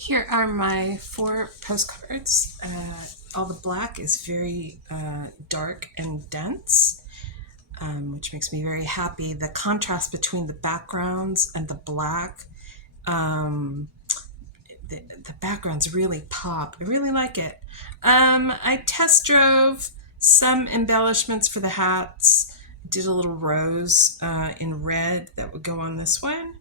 Here are my 4 postcards. All the black is very dark and dense, which makes me very happy. The contrast between the backgrounds and the black, the backgrounds really pop. I really like it. I test drove some embellishments for the hats. I did a little rose in red that would go on this one.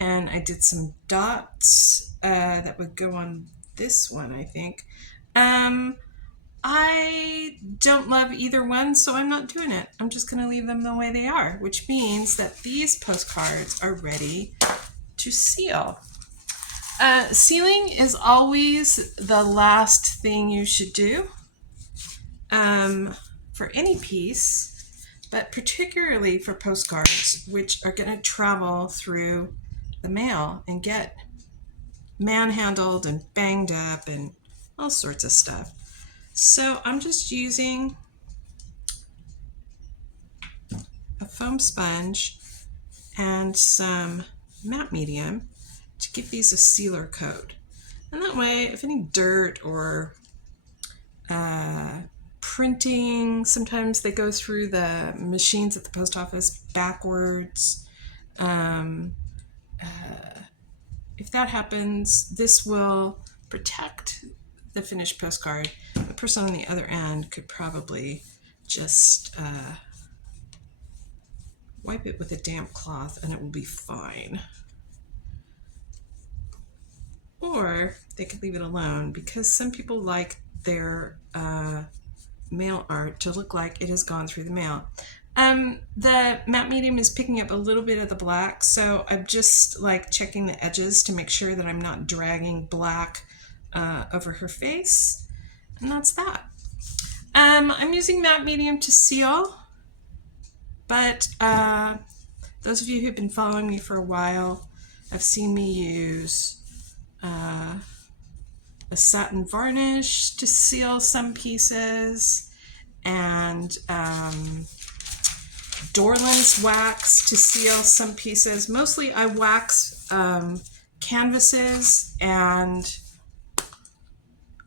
And I did some dots that would go on this one, I think. I don't love either one, so I'm not doing it. I'm just going to leave them the way they are, which means that these postcards are ready to seal. Sealing is always the last thing you should do for any piece, but particularly for postcards, which are going to travel through the mail and get manhandled and banged up and all sorts of stuff. So I'm just using a foam sponge and some matte medium to give these a sealer coat. And that way, if any dirt or printing, sometimes they go through the machines at the post office backwards. If that happens, this will protect the finished postcard. The person on the other end could probably just wipe it with a damp cloth and it will be fine. Or they could leave it alone because some people like their mail art to look like it has gone through the mail. The matte medium is picking up a little bit of the black, so I'm just like checking the edges to make sure that I'm not dragging black over her face, and that's that. I'm using matte medium to seal, but those of you who've been following me for a while have seen me use a satin varnish to seal some pieces, and Dorland's wax to seal some pieces. Mostly I wax canvases and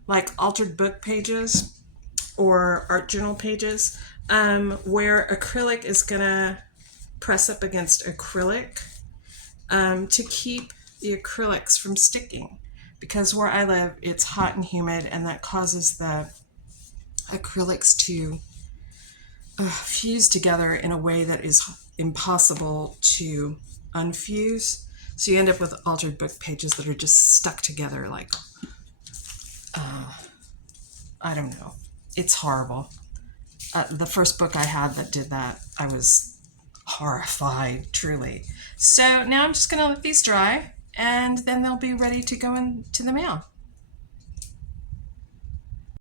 like altered book pages or art journal pages where acrylic is gonna press up against acrylic to keep the acrylics from sticking, because where I live it's hot and humid, and that causes the acrylics to fuse together in a way that is impossible to unfuse. So you end up with altered book pages that are just stuck together like, I don't know. It's horrible. The first book I had that did that, I was horrified, truly. So now I'm just going to let these dry, and then they'll be ready to go into the mail.